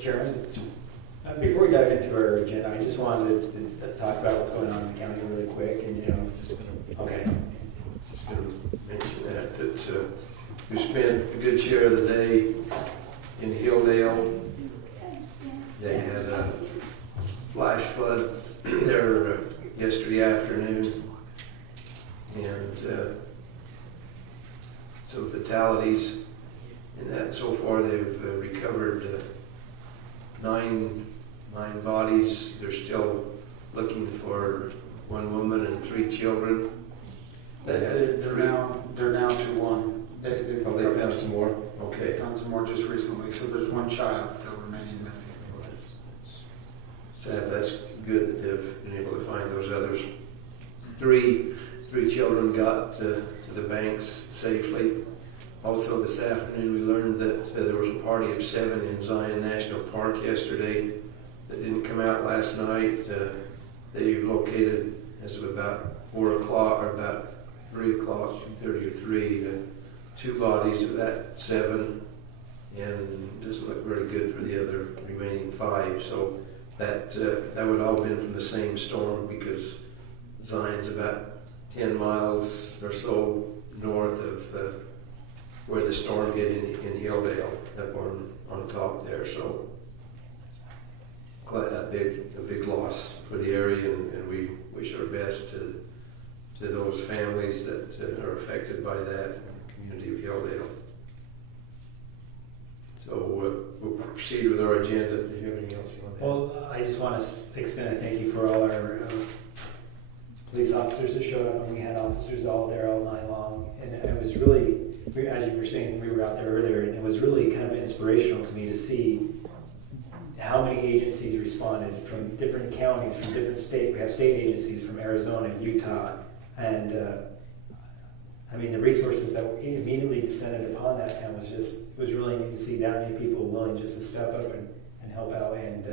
Karen, before we dive into our agenda, I just wanted to talk about what's going on in the county really quick, and okay. Just going to mention that we spent a good share of the day in Hilldale. They had flash floods there yesterday afternoon, and some fatalities. And that so far they've recovered nine bodies. They're still looking for one woman and 3 children. They're down to one. They Found some more. Okay. found some more just recently. So there's one child still remaining missing. Sad. That's good that they've been able to find those others. Three children got to the banks safely. Also this afternoon we learned that there was a party of 7 in Zion National Park yesterday that didn't come out last night. They located, as of about 4 o'clock or about 3 o'clock, 2:30 or 3, the 2 bodies of that 7, and it doesn't look very good for the other remaining 5. So that would all been from the same storm, because Zion's about 10 miles or so north of where the storm hit in Hilldale, up on top there. So quite a big loss for the area, and we wish our best to those families that are affected by that in the community of Hilldale. So we'll proceed with our agenda. Do you have anything else you want to add? Well, I just want to extend a thank you for all our police officers that showed up, and we had officers all there all night long, and it was really, as you were saying, we were out there earlier, and it was really kind of inspirational to me to see how many agencies responded from different counties, from different states. We have state agencies from Arizona, Utah, and I mean, the resources that immediately descended upon that town was just, it was really neat to see that many people willing just to step up and help out and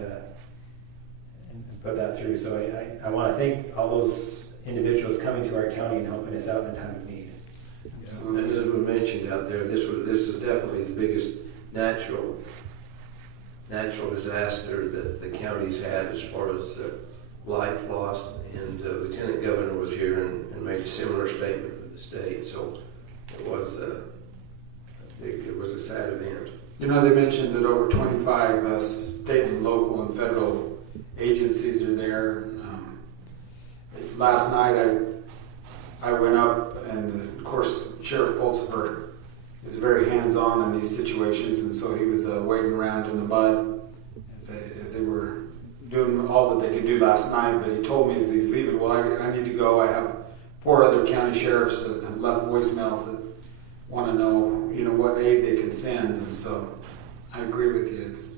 put that through. So I want to thank all those individuals coming to our county and helping us out in a time of need. And as we mentioned out there, this is definitely the biggest natural disaster that the county's had as far as life lost. And Lieutenant Governor was here and made a similar statement for the state. So it was a sad event. You know, they mentioned that over 25 state and local and federal agencies are there. Last night I went up, and of course Sheriff Pulsifer is very hands-on in these situations, and so he was waiting around in the mud as they were doing all that they could do last night. But he told me as he's leaving, well, I need to go. I have 4 other county sheriffs that have left voicemails that want to know, you know, what aid they can send. And so I agree with you. It's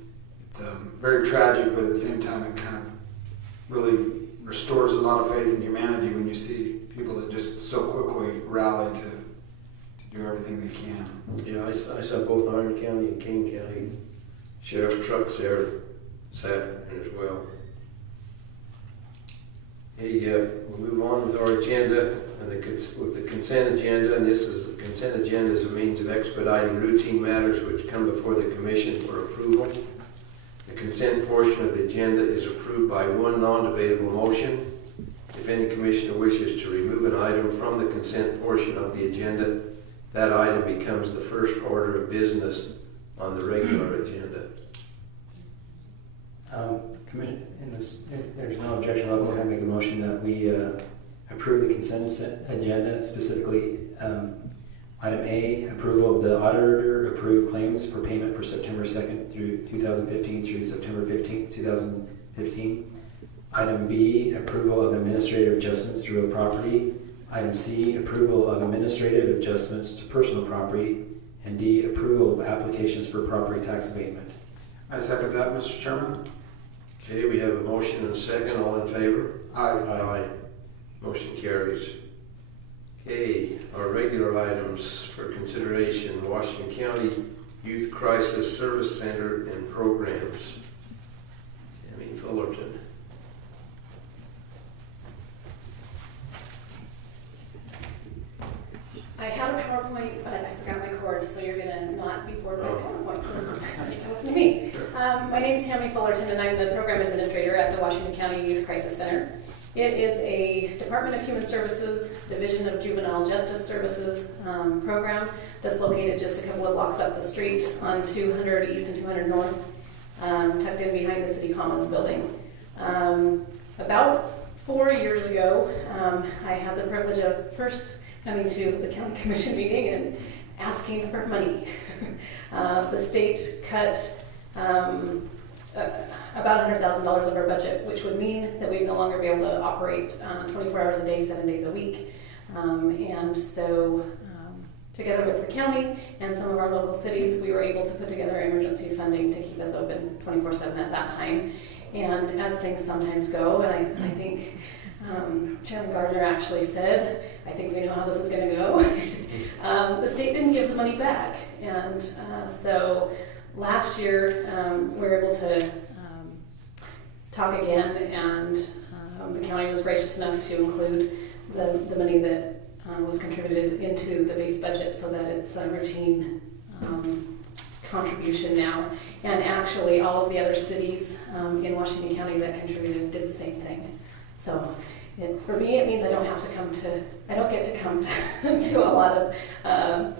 very tragic, but at the same time it kind of really restores a lot of faith in humanity when you see people that just so quickly rally to do everything they can. Yeah, I saw both Iron County and King County sheriff trucks there this afternoon as well. Hey, we'll move on with our agenda and with the consent agenda. And this is the consent agenda as a means of expediting routine matters which come before the commission for approval. The consent portion of the agenda is approved by one non-debatable motion. If any commissioner wishes to remove an item from the consent portion of the agenda, that item becomes the first order of business on the regular agenda. If there's no objection, I'll go ahead and make a motion that we approve the consent agenda, specifically item A, approval of the auditor approved claims for payment for September 2nd through 2015 through September 15th, 2015. Item B, approval of administrative adjustments to real property. Item C, approval of administrative adjustments to personal property. And D, approval of applications for property tax abatement. I second that, Mr. Chairman. Okay, we have a motion and a second. All in favor? Aye. Motion carries. Okay, our regular items for consideration: Washington County Youth Crisis Service Center and Programs. Tammy Fullerton. I had a PowerPoint, but I forgot my cord, so you're going to not be bored by PowerPoint because it was to me. My name is Tammy Fullerton, and I'm the program administrator at the Washington County Youth Crisis Center. It is a Department of Human Services, Division of Juvenile Justice Services program that's located just a couple of blocks up the street on 200 East and 200 North, tucked in behind the City Commons building. About 4 years ago, I had the privilege of first coming to the county commission meeting and asking for money. The state cut about $100,000 of our budget, which would mean that we'd no longer be able to operate 24 hours a day, 7 days a week. And so together with the county and some of our local cities, we were able to put together emergency funding to keep us open 24/7 at that time. And as things sometimes go, and I think Chairman Gardner actually said, I think we know how this is going to go. The state didn't give the money back. And so last year, we were able to talk again, and the county was gracious enough to include the money that was contributed into the base budget so that it's a routine contribution now. And actually, all of the other cities in Washington County that contributed did the same thing. So for me, it means I don't get to come to a lot of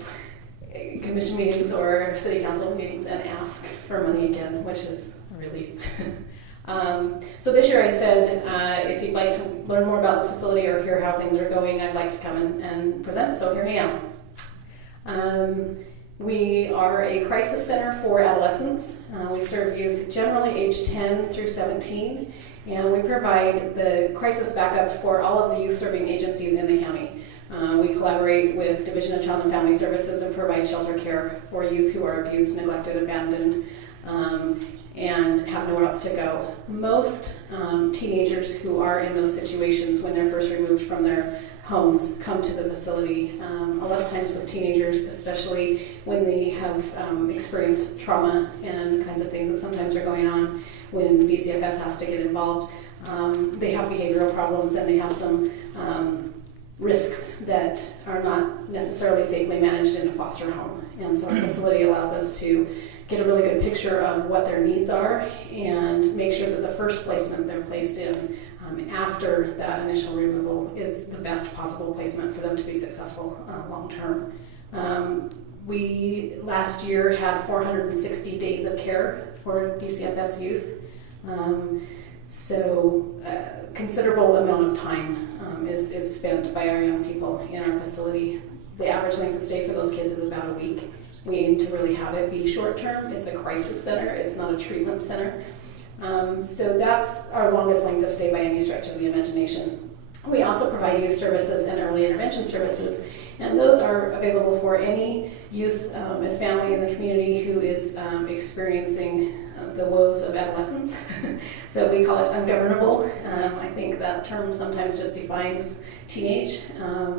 commission meetings or city council meetings and ask for money again, which is a relief. So this year I said, if you'd like to learn more about this facility or hear how things are going, I'd like to come and present, so here I am. We are a crisis center for adolescents. We serve youth generally age 10 through 17, and we provide the crisis backup for all of the youth serving agencies in the county. We collaborate with Division of Child and Family Services and provide shelter care for youth who are abused, neglected, abandoned, and have nowhere else to go. Most teenagers who are in those situations when they're first removed from their homes come to the facility. A lot of times with teenagers, especially when they have experienced trauma and kinds of things that sometimes are going on when DCFS has to get involved, they have behavioral problems and they have some risks that are not necessarily safely managed in a foster home. And so our facility allows us to get a really good picture of what their needs are and make sure that the first placement they're placed in after that initial removal is the best possible placement for them to be successful long term. We last year had 460 days of care for DCFS youth. So a considerable amount of time is spent by our young people in our facility. The average length of stay for those kids is about a week. We aim to really have it be short term. It's a crisis center, it's not a treatment center. So that's our longest length of stay by any stretch of the imagination. We also provide youth services and early intervention services, and those are available for any youth and family in the community who is experiencing the woes of adolescence. So we call it ungovernable. I think that term sometimes just defines teenage.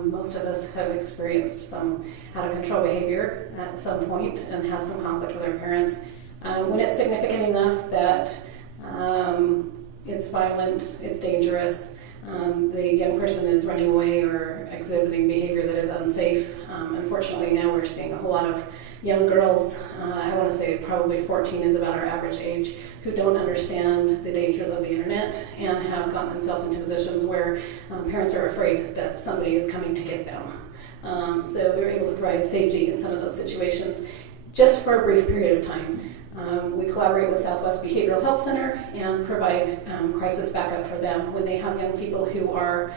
Most of us have experienced some out of control behavior at some point and had some conflict with our parents. When it's significant enough that it's violent, it's dangerous, the young person is running away or exhibiting behavior that is unsafe. Unfortunately, now we're seeing a whole lot of young girls, I want to say probably 14 is about our average age, who don't understand the dangers of the internet and have gotten themselves into positions where parents are afraid that somebody is coming to get them. So we were able to provide safety in some of those situations just for a brief period of time. We collaborate with Southwest Behavioral Health Center and provide crisis backup for them when they have young people who are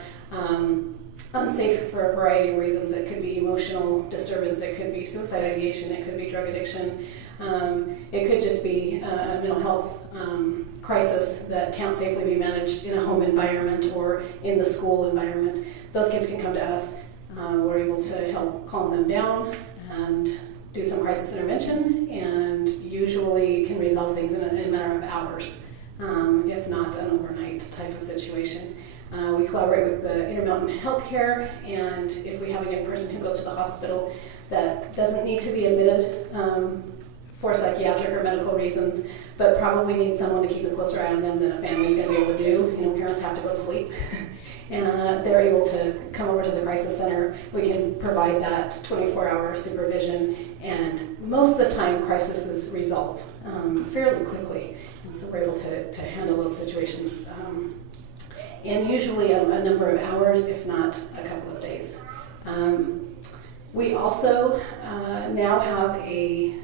unsafe for a variety of reasons. It could be emotional disturbance, it could be suicide ideation, it could be drug addiction, it could just be a mental health crisis that can't safely be managed in a home environment or in the school environment. Those kids can come to us. We're able to help calm them down and do some crisis intervention, and usually can resolve things in a matter of hours, if not an overnight type of situation. We collaborate with the Intermountain Healthcare, and if we have a young person who goes to the hospital that doesn't need to be admitted for psychiatric or medical reasons, but probably needs someone to keep a closer eye on them than a family's going to be able to do. You know, parents have to go to sleep, and they're able to come over to the crisis center. We can provide that 24-hour supervision, and most of the time crises resolve fairly quickly, and so we're able to handle those situations in usually a number of hours, if not a couple of days. We also now have a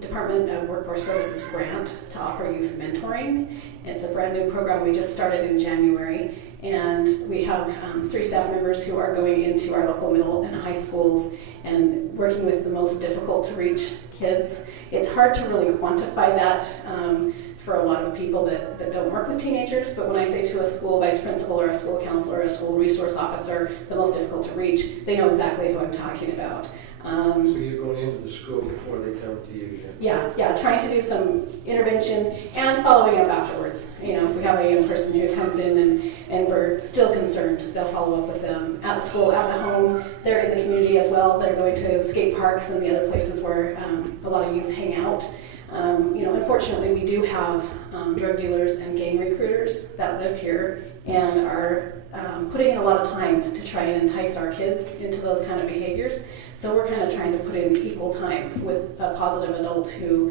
Department of Workforce Services grant to offer youth mentoring. It's a brand new program we just started in January, and we have 3 staff members who are going into our local middle and high schools and working with the most difficult to reach kids. It's hard to really quantify that for a lot of people that don't work with teenagers, but when I say to a school vice principal or a school counselor or a school resource officer, the most difficult to reach, they know exactly who I'm talking about. So you're going into the school before they come to you? Yeah, trying to do some intervention and following up afterwards. You know, if we have a young person who comes in and we're still concerned, they'll follow up with them at the school, at the home. They're in the community as well. They're going to skate parks and the other places where a lot of youth hang out. You know, unfortunately, we do have drug dealers and gang recruiters that live here and are putting in a lot of time to try and entice our kids into those kind of behaviors. So we're kind of trying to put in equal time with a positive adult who,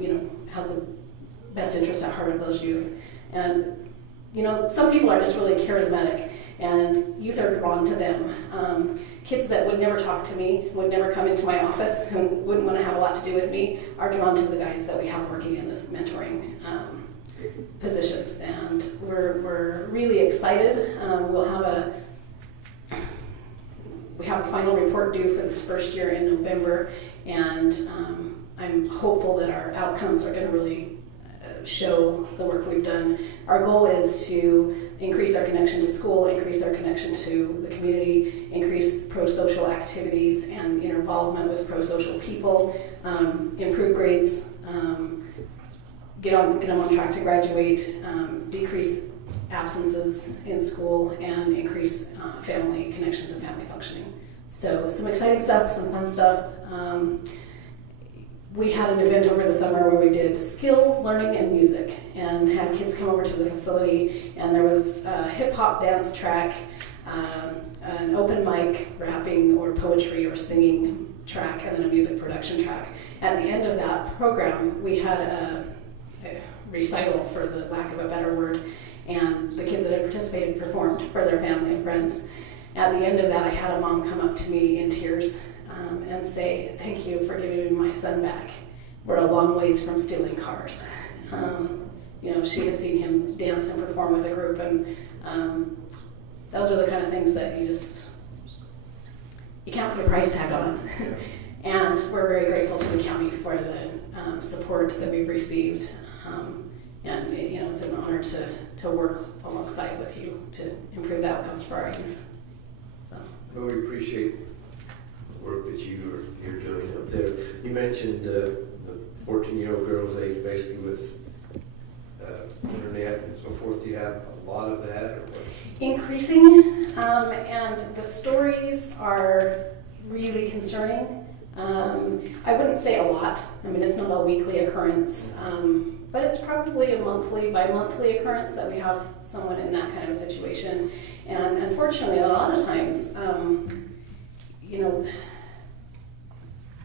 you know, has the best interest at heart of those youth. And, you know, some people are just really charismatic, and youth are drawn to them. Kids that would never talk to me, would never come into my office, who wouldn't want to have a lot to do with me, are drawn to the guys that we have working in this mentoring positions. And we're really excited. We have a final report due for this first year in November, and I'm hopeful that our outcomes are going to really show the work we've done. Our goal is to increase our connection to school, increase our connection to the community, increase pro-social activities and involvement with pro-social people, improve grades, get them on track to graduate, decrease absences in school, and increase family connections and family functioning. So some exciting stuff, some fun stuff. We had an event over the summer where we did skills, learning, and music, and had kids come over to the facility, and there was a hip-hop dance track, an open mic, rapping or poetry or singing track, and then a music production track. At the end of that program, we had a recital, for the lack of a better word, and the kids that had participated performed for their family and friends. At the end of that, I had a mom come up to me in tears and say, "Thank you for giving me my son back. We're a long ways from stealing cars." You know, she had seen him dance and perform with a group, and those are the kind of things that you can't put a price tag on. And we're very grateful to the county for the support that we've received. And you know, it's an honor to work alongside with you to improve the outcomes for our youth. So. Well, we appreciate the work that you're doing up there. You mentioned the 14-year-old girl's age, basically with internet and so forth. Do you have a lot of that, or what's Increasing, and the stories are really concerning. I wouldn't say a lot. I mean, it's not a weekly occurrence, but it's probably a bi-monthly occurrence that we have someone in that kind of situation. And unfortunately, a lot of times, you know,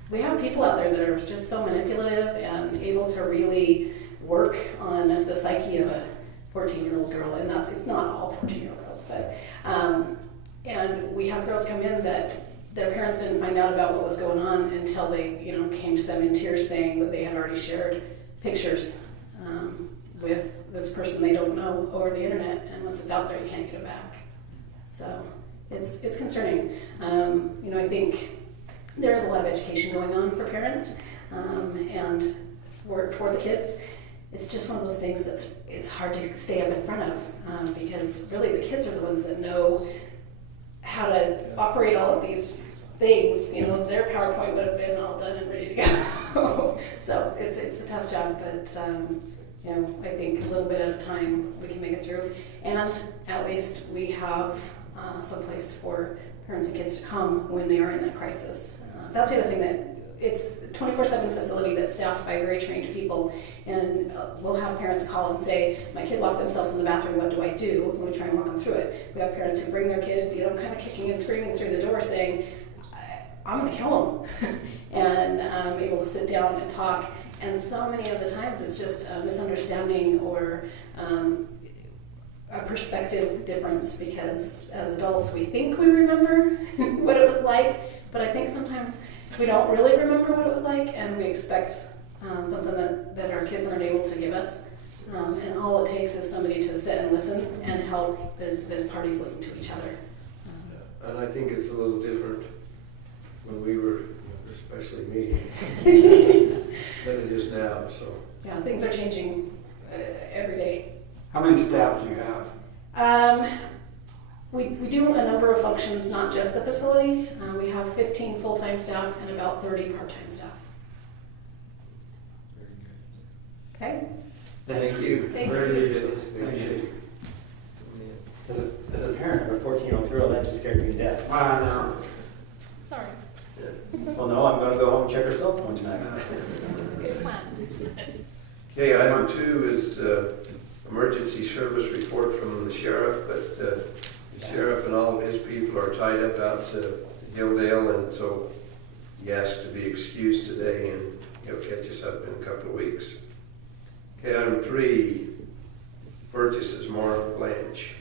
we have people out there that are just so manipulative and able to really work on the psyche of a 14-year-old girl, and it's not all 14-year-old girls, but and we have girls come in that their parents didn't find out about what was going on until they, you know, came to them in tears saying that they had already shared pictures with this person they don't know over the internet, and once it's out there, you can't get it back. So it's concerning. You know, I think there is a lot of education going on for parents and for the kids. It's just one of those things it's hard to stay up in front of because really the kids are the ones that know how to operate all of these things. You know, their PowerPoint would have been all done and ready to go. So it's a tough job, but you know, I think a little bit at a time we can make it through. And at least we have some place for parents and kids to come when they are in that crisis. That's the other thing that it's a 24/7 facility that's staffed by very trained people, and we'll have parents call and say, my kid locked themselves in the bathroom, what do I do? And we try and walk them through it. We have parents who bring their kids, kind of kicking and screaming through the door saying, I'm going to kill them, and able to sit down and talk. And so many of the times it's just a misunderstanding or a perspective difference, because as adults we think we remember what it was like, but I think sometimes we don't really remember what it was like, and we expect something that our kids aren't able to give us. And all it takes is somebody to sit and listen and help the parties listen to each other. And I think it's a little different when we were, especially me, than it is now. So Yeah, things are changing every day. How many staff do you have? We do a number of functions, not just the facility. We have 15 full-time staff and about 30 part-time staff. Okay? thank you. Thank Very you. good. Thank you. As a parent of a 14-year-old girl, that just scared me to death. Wow, no. Sorry. Well, no, I'm going to go home and check her cell phone tonight. Good plan. Okay, item 2 is emergency service report from the sheriff, but the sheriff and all of his people are tied up out to Gildale, and so he asked to be excused today, and he'll catch us up in a couple of weeks. Okay, item 3, purchases, Mark Blanche.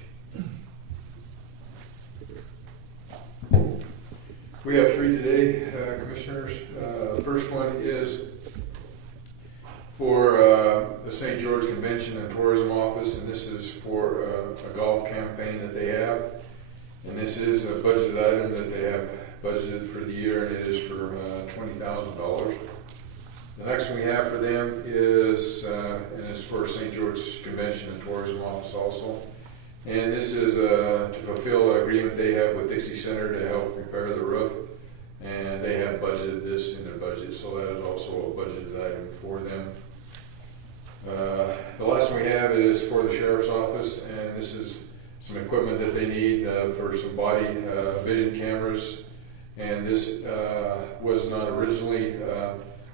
We have 3 today, Commissioners. The first one is for the St. George Convention and Tourism Office, and this is for a golf campaign that they have. And this is a budgeted item that they have budgeted for the year, and it is for $20,000. The next one we have for them is, and it's for St. George Convention and Tourism Office also. And this is to fulfill an agreement they have with Dixie Center to help repair the roof. And they have budgeted this in their budget, so that is also a budgeted item for them. The last one we have is for the Sheriff's Office, and this is some equipment that they need for some body vision cameras. And this was not originally,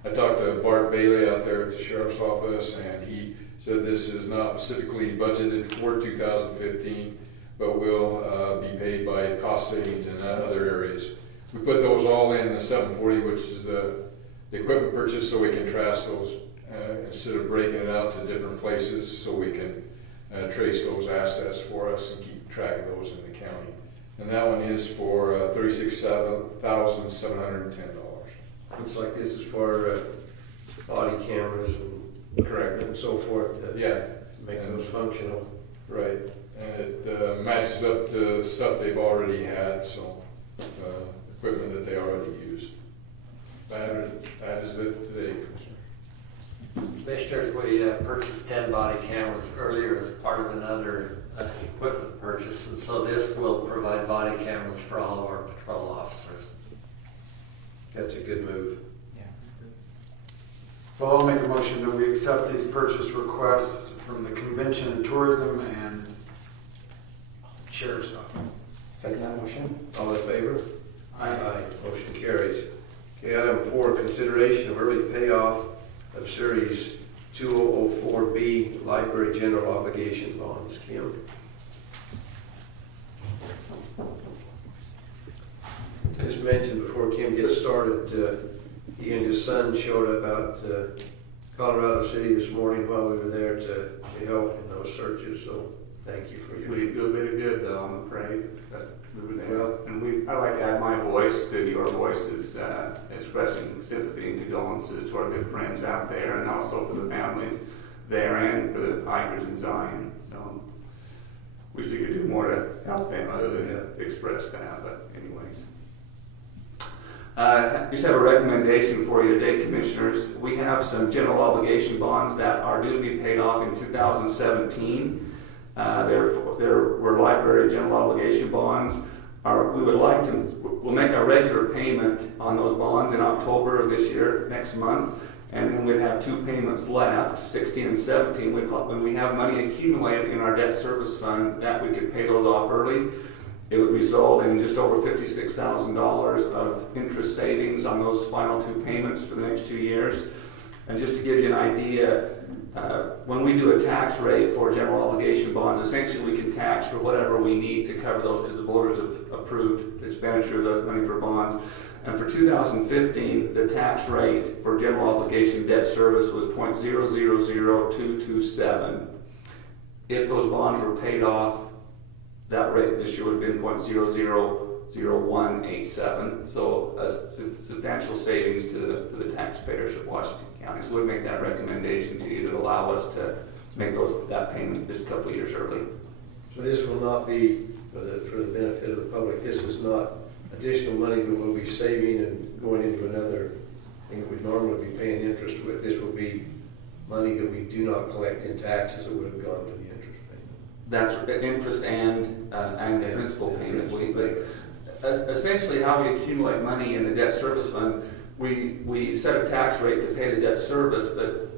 I talked to Bart Bailey out there at the Sheriff's Office, and he said this is not specifically budgeted for 2015, but will be paid by cost savings in other areas. We put those all in the 740, which is the equipment purchase, so we can trace those instead of breaking it out to different places, so we can trace those assets for us and keep track of those in the county. And that one is for $36,710. Looks like this is for body cameras and Correct. and so forth, Yeah, to make those functional. right. And it matches up to stuff they've already had, so equipment that they already use. That is it today, Commissioner. Commissioners, we purchased 10 body cameras earlier as part of another equipment purchase, and so this will provide body cameras for all of our patrol officers. That's a good move. Well, I'll make a motion that we accept these purchase requests from the Convention and Tourism and Sheriff's Office. Second that motion? All in favor? Aye. Motion carries. Okay, item 4, consideration of early payoff of Series 2004B Library General Obligation Bonds. Kim? Just mentioned before Kim gets started, he and his son showed up out Colorado City this morning while we were there to help in those searches, so thank you for your... We do a bit of good, though, I'm afraid, that we were there. Well- And I'd like to add my voice to your voices, expressing sympathy and condolences to our good friends out there, and also for the families there and for the hikers in Zion. So, wish we could do more to help them other than express that, but anyways. Just have a recommendation for you today, Commissioners. We have some general obligation bonds that are due to be paid off in 2017. We're library general obligation bonds. We would like to, we'll make our regular payment on those bonds in October of this year, next month, and then we'd have 2 payments left, 16 and 17. When we have money accumulated in our debt service fund, that we could pay those off early. It would result in just over $56,000 of interest savings on those final 2 payments for the next 2 years. And just to give you an idea, when we do a tax rate for general obligation bonds, essentially we can tax for whatever we need to cover those because the voters have approved the expenditure of the money for bonds. And for 2015, the tax rate for general obligation debt service was 0.000227. If those bonds were paid off, that rate this year would have been 0.000187. So a substantial savings to the taxpayers of Washington County. So we make that recommendation to you to allow us to make that payment just a couple of years early. So this will not be for the benefit of the public. This is not additional money that we'll be saving and going into another thing that we'd normally be paying interest with. This will be money that we do not collect in taxes that would have gone to the interest payment. That's interest and principal payment. Essentially, how we accumulate money in the debt service fund, we set a tax rate to pay the debt service, but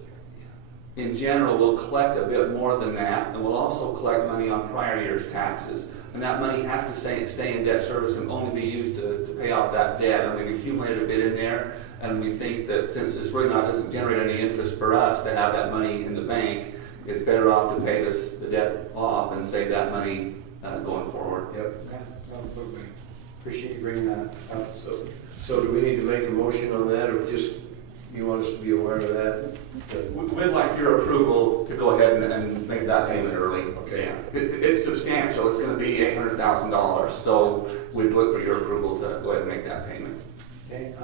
in general, we'll collect a bit more than that, and we'll also collect money on prior year's taxes. And that money has to stay in debt service and only be used to pay off that debt. And we've accumulated a bit in there, and we think that since this really doesn't generate any interest for us to have that money in the bank, it's better off to pay the debt off and save that money going forward. Yep. Absolutely. Appreciate you bringing that up. So do we need to make a motion on that, or just you want us to be aware of that? We'd like your approval to go ahead and make that payment early. Okay. It's substantial. It's going to be $800,000. So we'd look for your approval to go ahead and make that payment. Okay,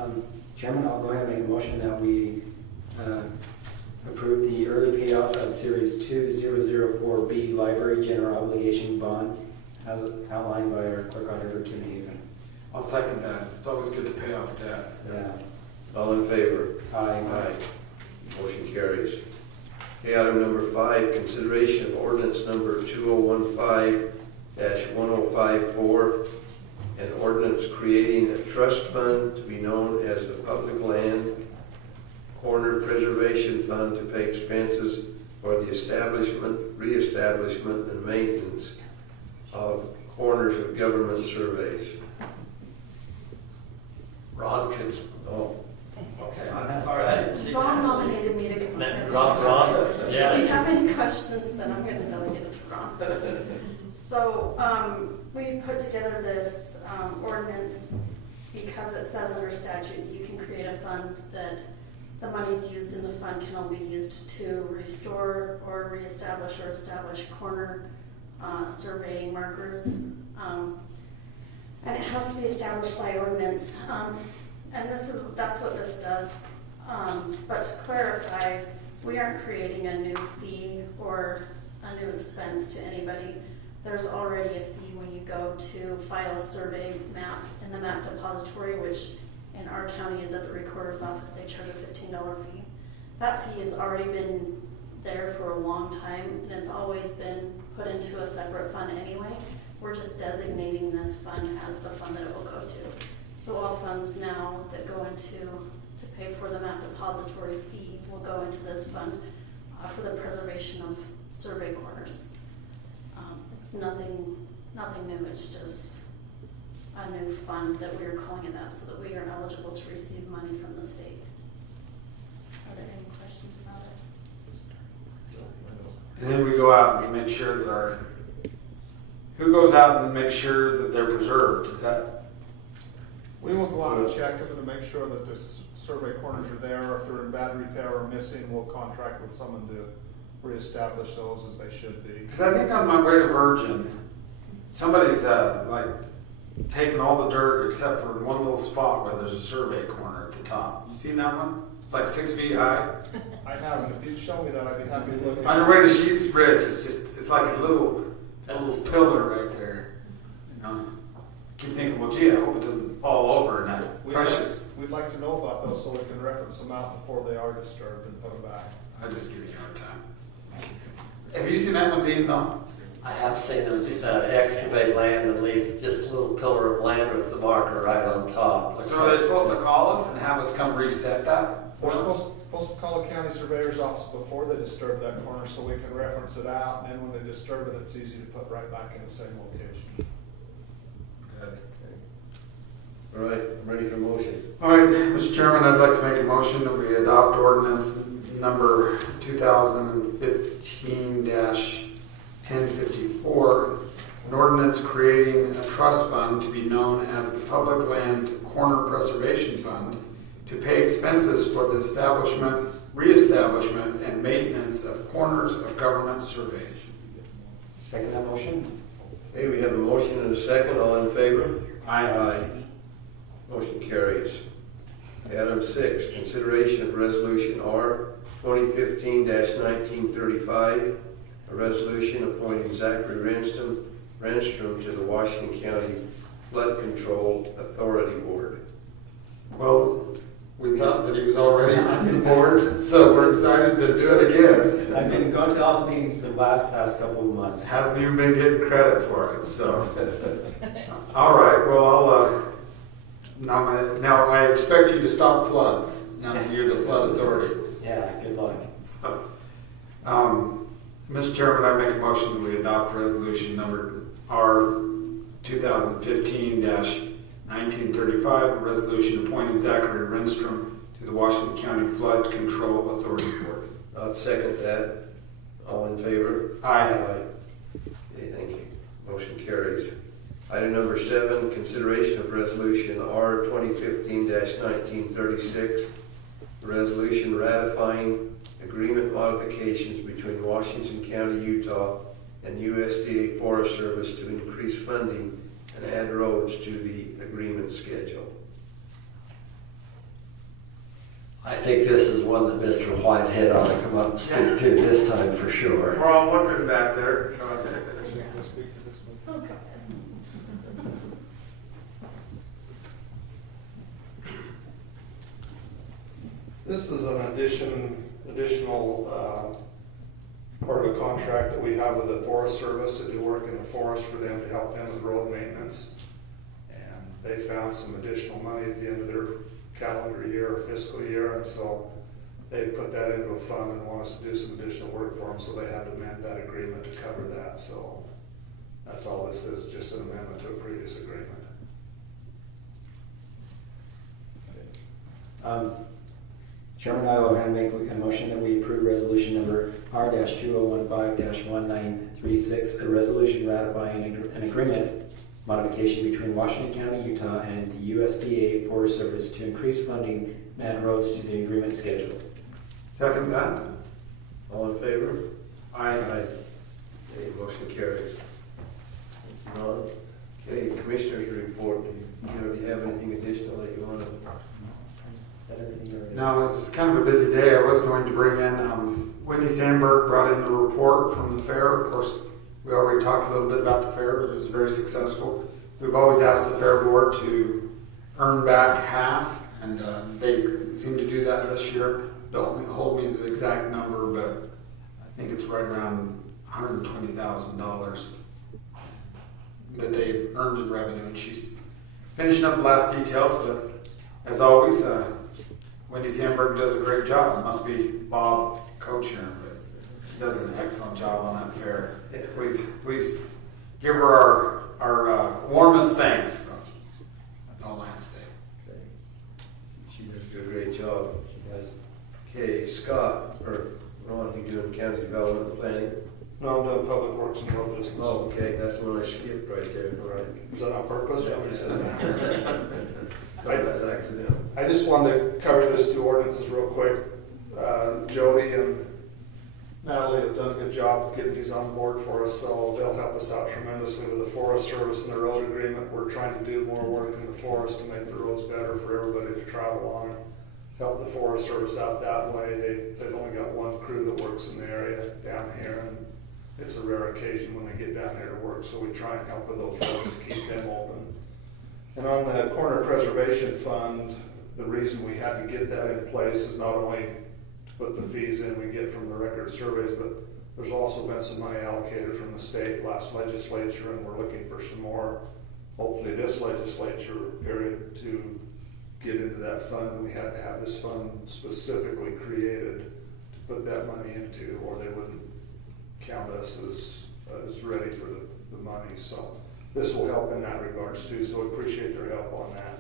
Chairman, I'll go ahead and make a motion that we approve the early payoff of Series 2004B Library General Obligation Bond as outlined by our Clerk Auditor, Kim Haven. I'll second that. It's always good to pay off debt. Yeah. All in favor? Aye. Motion carries. Okay, item number 5, consideration of ordinance number 2015-1054, an ordinance creating a trust fund to be known as the Public Land Corner Preservation Fund to pay expenses for the establishment, reestablishment, and maintenance of corners of government surveys. Ron can, Oh, okay, I'm sorry, I didn't see Ron that. nominated me to come up. Ron, If you yeah. have any questions, then I'm going to delegate it to Ron. So we put together this ordinance because it says under statute that you can create a fund that the monies used in the fund can only be used to restore or reestablish or establish corner surveying markers. And it has to be established by ordinance. And that's what this does. But to clarify, we aren't creating a new fee or a new expense to anybody. There's already a fee when you go to file a survey map in the map depository, which in our county is at the recorder's office. They charge a $15 fee. That fee has already been there for a long time, and it's always been put into a separate fund anyway. We're just designating this fund as the fund that it will go to. So all funds now that go into to pay for the map depository fee will go into this fund for the preservation of survey corners. It's nothing new. It's just a new fund that we are calling it that, so that we are eligible to receive money from the state. Are there any questions about it? And then we go out and make sure that who goes out and makes sure that they're preserved? Is that? We will go out and check them to make sure that the survey corners are there. If they're in bad repair or missing, we'll contract with someone to reestablish those as they should be. Because I think on my way to Virgin, somebody's like taking all the dirt except for one little spot where there's a survey corner at the top. You seen that one? It's like 6 feet high. I haven't. If you'd show me that, I'd be happy to look at it. On your way to Sheep's Bridge, it's like a little pillar right there. You know, keep thinking, well, gee, I hope it doesn't fall over and that precious. We'd like to know about those so we can reference them out before they are disturbed and put them back. I'm just giving you a hard time. Have you seen that one, Dean? No. I have seen them excavate land and leave just a little pillar of land with the marker right on top. So are they supposed to call us and have us come reset that? We're supposed to call the county surveyor's office before they disturb that corner so we can reference it out, and then when they disturb it, it's easy to put right back in the same location. All right, I'm ready for motion. All right, Mr. Chairman, I'd like to make a motion that we adopt ordinance number 2015-1054, an ordinance creating a trust fund to be known as the Public Land Corner Preservation Fund to pay expenses for the establishment, reestablishment, and maintenance of corners of government surveys. Second that motion? Okay, we have a motion and a second. All in favor? Aye. Motion carries. Item 6, consideration of resolution R 2015-1935, a resolution appointing Zachary Renstrom to the Washington County Flood Control Authority Board. Well, we thought that he was already on the board, so we're excited to do it again. I've been going to all the meetings for the past couple of months. Hasn't even been getting credit for it, so. All right, well, I'll nominate. Now, I expect you to stop floods, now that you're the flood authority. Yeah, good luck. So, Mr. Chairman, I make a motion that we adopt resolution number R 2015-1935, a resolution appointing Zachary Renstrom to the Washington County Flood Control Authority Board. I'll second that. All in favor? Aye. Okay, thank you. Motion carries. Item number 7, consideration of resolution R 2015-1936, a resolution ratifying agreement modifications between Washington County, Utah and USDA Forest Service to increase funding and add roads to the agreement schedule. I think this is one that Mr. Whitehead ought to come up and speak to this time for sure. We're all looking back there. Okay. This is an additional part of the contract that we have with the Forest Service to do work in the forest for them to help them with road maintenance. And they found some additional money at the end of their calendar year or fiscal year, and so they put that into a fund and want us to do some additional work for them, so they had to amend that agreement to cover that. So that's all this is, just an amendment to a previous agreement. Chairman, I will go ahead and make a motion that we approve resolution number R-2015-1936, a resolution ratifying an agreement modification between Washington County, Utah and the USDA Forest Service to increase funding and add roads to the agreement schedule. Second that. All in favor? Aye. Okay, motion carries. Ron? Okay, Commissioners report. Do you have anything additional that you want to? Is that everything you're ready? No, it's kind of a busy day. I was going to bring in, Wendy Sandberg brought in the report from the fair. Of course, we already talked a little bit about the fair, but it was very successful. We've always asked the fair board to earn back half, and they seem to do that this year. Don't hold me to the exact number, but I think it's right around $120,000 that they've earned in revenue, and she's finishing up the last details, but as always, Wendy Sandberg does a great job. It must be Bob coaching her, but she does an excellent job on that fair. Please give her our warmest thanks. So that's all I have to say. Okay. She does do a great job. She does. Okay, Scott, or Ron, you doing county development planning? No, I'm doing public works and road business. Oh, okay, that's the one I skipped right there. All right. Is that on purpose? Or is that- That's accidental. I just wanted to cover these two ordinances real quick. Jody and Natalie have done a good job of getting these on board for us, so they'll help us out tremendously with the Forest Service and the road agreement. We're trying to do more work in the forest to make the roads better for everybody to travel on. Help the Forest Service out that way. They've only got one crew that works in the area down here, and it's a rare occasion when they get down here to work, so we try and help with those roads to keep them open. And on the Corner Preservation Fund, the reason we had to get that in place is not only to put the fees in we get from the record surveys, but there's also been some money allocated from the state last legislature, and we're looking for some more, hopefully this legislature period, to get into that fund. We had to have this fund specifically created to put that money into, or they wouldn't count us as ready for the money. So this will help in that regards too, so we appreciate their help on that.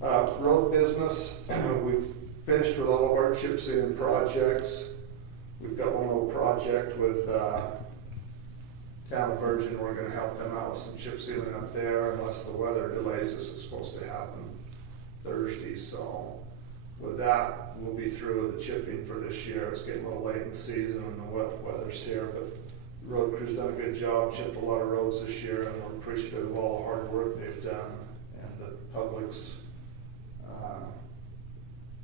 Road business, we've finished with all of our chip sealing projects. We've got one little project with Town of Virgin. We're gonna help them out with some chip sealing up there unless the weather delays us. It's supposed to happen Thursday, so with that, we'll be through with the chipping for this year. It's getting a little late in the season and the wet weather's here, but the road crew's done a good job, chipped a lot of roads this year, and we're appreciative of all the hard work they've done and the public's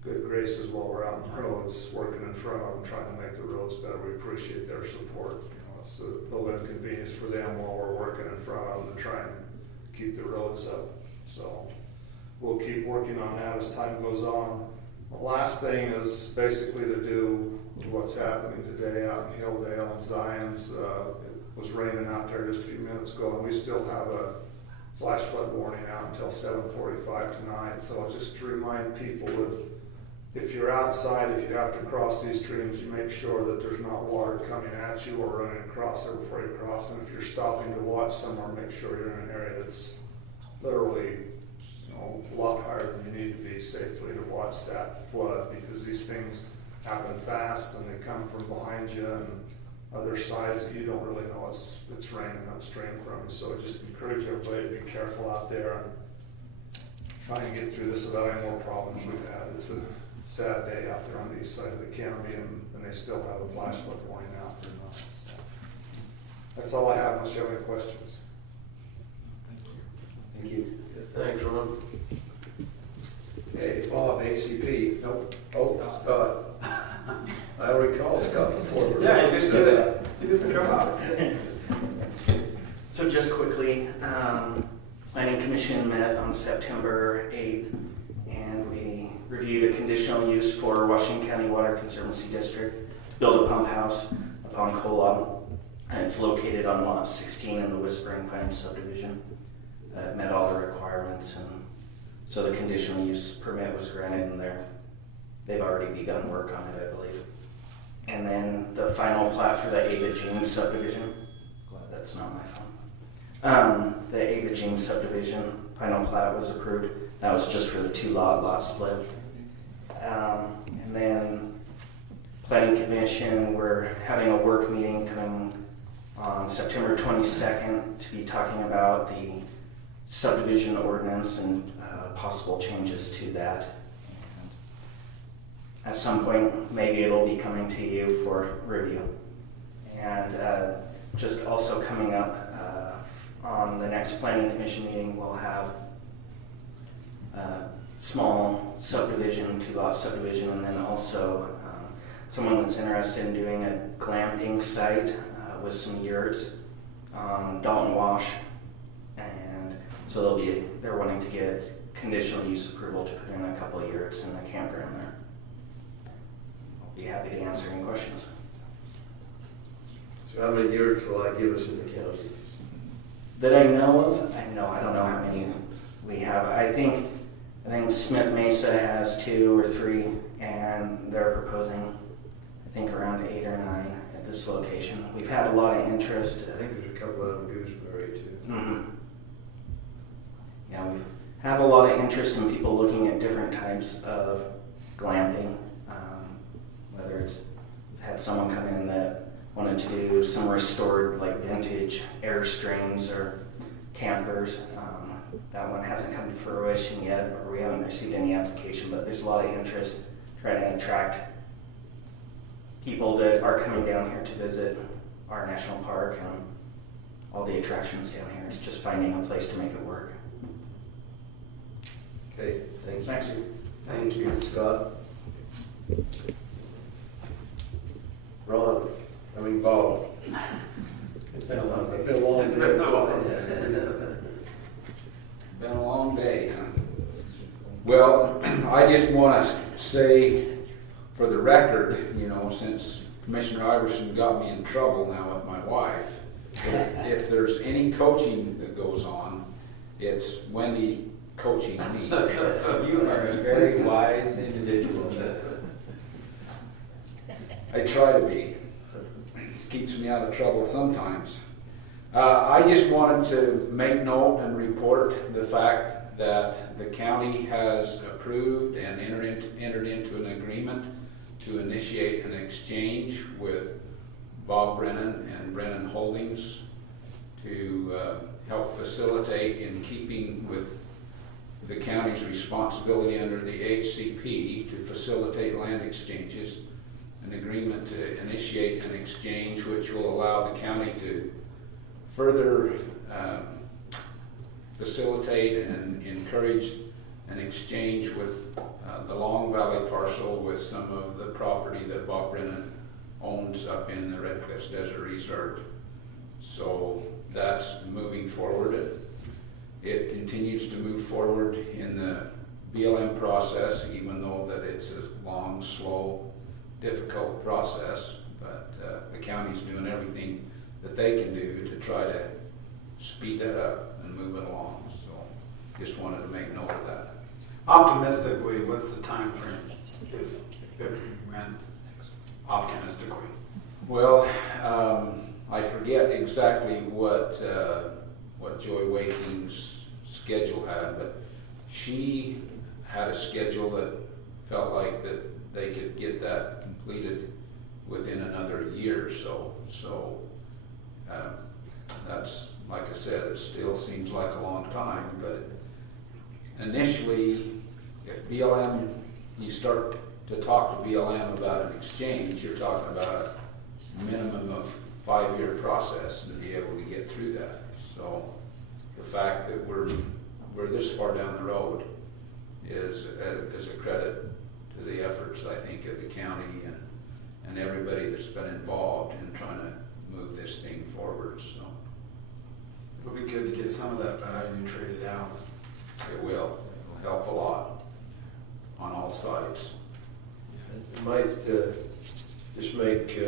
good graces while we're out on the roads, working in front of them, trying to make the roads better. We appreciate their support. You know, it's a little inconvenience for them while we're working in front of them to try and keep the roads up. So we'll keep working on that as time goes on. The last thing is basically to do with what's happening today out in Hilldale and Zions. It was raining out there just a few minutes ago, and we still have a flash flood warning out until 7:45 tonight. So just to remind people that if you're outside, if you have to cross these streams, you make sure that there's not water coming at you or running across there before you cross. And if you're stopping to watch somewhere, make sure you're in an area that's literally, you know, a lot higher than you need to be safely to watch that flood, because these things happen fast and they come from behind you and other sides that you don't really know it's raining upstream from you. So I just encourage everybody to be careful out there and try and get through this without any more problems we've had. It's a sad day out there on the east side of the county, and they still have a flash flood warning out there. So that's all I have, unless you have any questions. Thank you. Thanks, Ron. Hey, Bob, ACP. Nope. Oh, Scott. I recall Scott before. Yeah, he didn't do that. He didn't come out. So just quickly, Planning Commission met on September 8th, and we reviewed a conditional use for Washington County Water Conservancy District to build a pump house upon Kolob. And it's located on lot 16 in the Whispering Pines subdivision. It met all the requirements, and so the conditional use permit was granted, and they've already begun work on it, I believe. And then the final plat for the Ava James subdivision. Glad that's not my phone. The Ava James subdivision final plat was approved. That was just for the two lot split. And then Planning Commission, we're having a work meeting coming on September 22nd to be talking about the subdivision ordinance and possible changes to that. At some point, maybe it'll be coming to you for review. And just also coming up on the next Planning Commission meeting, we'll have small subdivision, two-lot subdivision, and then also someone that's interested in doing a glamping site with some yurts on Dalton Wash, and so they're wanting to get conditional use approval to put in a couple of yurts in the campground there. I'll be happy to answer any questions. So how many yurts will that give us in the county? That I know of, I don't know how many we have. I think Smith Mesa has 2 or 3, and they're proposing, I think, around 8 or 9 at this location. We've had a lot of interest. I think there's a couple out in Gooseberry too. Mm-hmm. Yeah, we have a lot of interest in people looking at different types of glamping. Whether it's had someone come in that wanted to do some restored, like vintage Airstreams or campers. That one hasn't come to fruition yet, or we haven't received any application, but there's a lot of interest trying to attract people that are coming down here to visit our national park and all the attractions down here. It's just finding a place to make it work. Okay, thank you. Thanks. Thank you, Scott. Ron, Bob. It's been a long day. Been a long It's day. been a been a long day, huh? Well, I just want to say, for the record, you know, since Commissioner Iverson got me in trouble now with my wife, if there's any coaching that goes on, it's Wendy coaching me. You are a very wise individual. I try to be. Keeps me out of trouble sometimes. I just wanted to make note and report the fact that the county has approved and entered into an agreement to initiate an exchange with Bob Brennan and Brennan Holdings to help facilitate, in keeping with the county's responsibility under the HCP to facilitate land exchanges, an agreement to initiate an exchange which will allow the county to further facilitate and encourage an exchange with the Long Valley parcel with some of the property that Bob Brennan owns up in the Red Cliffs Desert Reserve. So that's moving forward. It continues to move forward in the BLM process, even though that it's a long, slow, difficult process. But the county's doing everything that they can do to try to speed that up and move it along. So just wanted to make note of that. Optimistically, what's the time frame if it went optimistically? Well, I forget exactly what Joy Waking's schedule had, but she had a schedule that felt like that they could get that completed within another year or so. So that's, like I said, it still seems like a long time, but initially, if BLM, you start to talk to BLM about an exchange, you're talking about a minimum of 5-year process to be able to get through that. So the fact that we're this far down the road is a credit to the efforts, I think, of the county and everybody that's been involved in trying to move this thing forward. So It'll be good to get some of that value traded out. it will help a lot on all sides. It might just make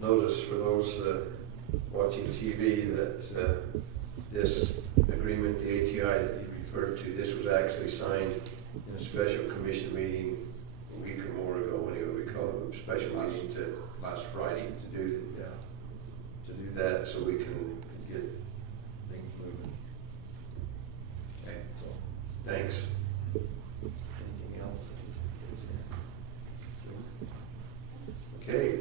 notice for those watching TV that this agreement, the ATI that you referred to, this was actually signed in a special commission meeting a week or more ago. Anyway, we call it a special meeting Last Friday. to do that, so we can get things moving. Okay. So, thanks. Anything else? Okay.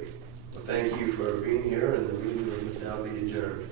Well, thank you for being here, and the meeting will now be adjourned.